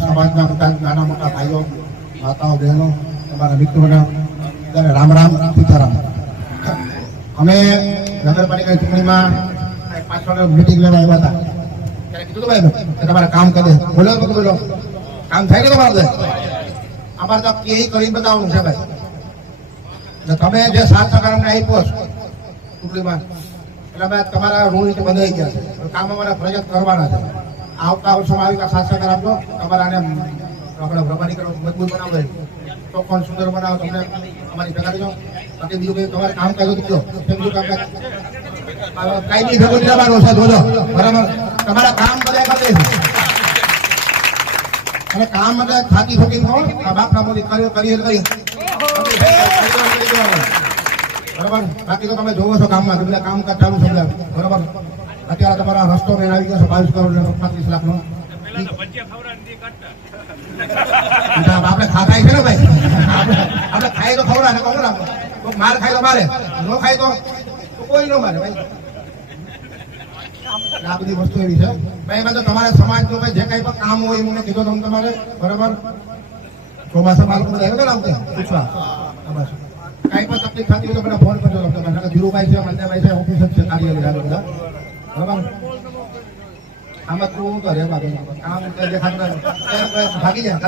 સમાજના બધા નાના મોટા ભાઈઓ માતાઓ બહેનો તમારા મિત્રોને રામ રામ સીતારામ. અમે નગરપાલિકા ચૂંટણીમાં પાછળ મિટિંગ લેવા આવ્યા હતા ત્યારે કીધું ભાઈ કે તમારે કામ કરે બોલો બોલો કામ થાય ને તમારે અમારે તો કે કરી બતાવવાનું છે ભાઈ. તમે જે 7 સહકાર અમને આપ્યો છો ચૂંટણીમાં એટલે અમે તમારા રૂલ નીતિ બંધાઈ ગયા છે. કામ અમારા ફરજિયાત કરવાના છે. આવતા વર્ષોમાં આવી 7 સહકાર આપજો. તમારા આને આપણે રબારી કરો મજબૂત બનાવો ચોખ્ખો સુંદર બનાવો. તમને અમારી ભેગા જો બાકી બીજું કંઈ તમારે કામ કાઢો દીધો બીજું કામ કાયમી ભેગો લેવાનો છે. જોજો બરાબર તમારા કામ બધા કરી દઈશું અને કામ એટલે થાકી ફૂકી થો બાપના મોદી કરી બરાબર. બાકી તો તમે જોવો છો કામમાં તમને કામ ચાલુ છે બરાબર. અત્યારે તમારા રસ્તો મેં આવી ગયો છે 22 કરોડ 35 લાખનો. આપણે ખાતા છે ને ભાઈ આપણે ખાઈ તો ખવડા ને ખવડા માર ખાય તો મારે ન ખાય તો કોઈ ન મારે ભાઈ. આ બધી વસ્તુ એવી છે ભાઈ. એમાં તો તમારે સમાજનું ભાઈ જે કઈ પણ કામ હોય મને કીધો તમે તમારે બરાબર ચોમાસા બાળકો બધા આવ્યો આવતે પૂછવા બસ કઈ પણ તકલીફ થતી હોય તો મને ફોન કરજો. તમે ધીરુભાઈ છે મંદાભાઈ છે ઓફિસ જ છે કાર્યાલય બધા બરાબર. આમાં તું તો રહેવા કામ દેખાતું ભાગી જાય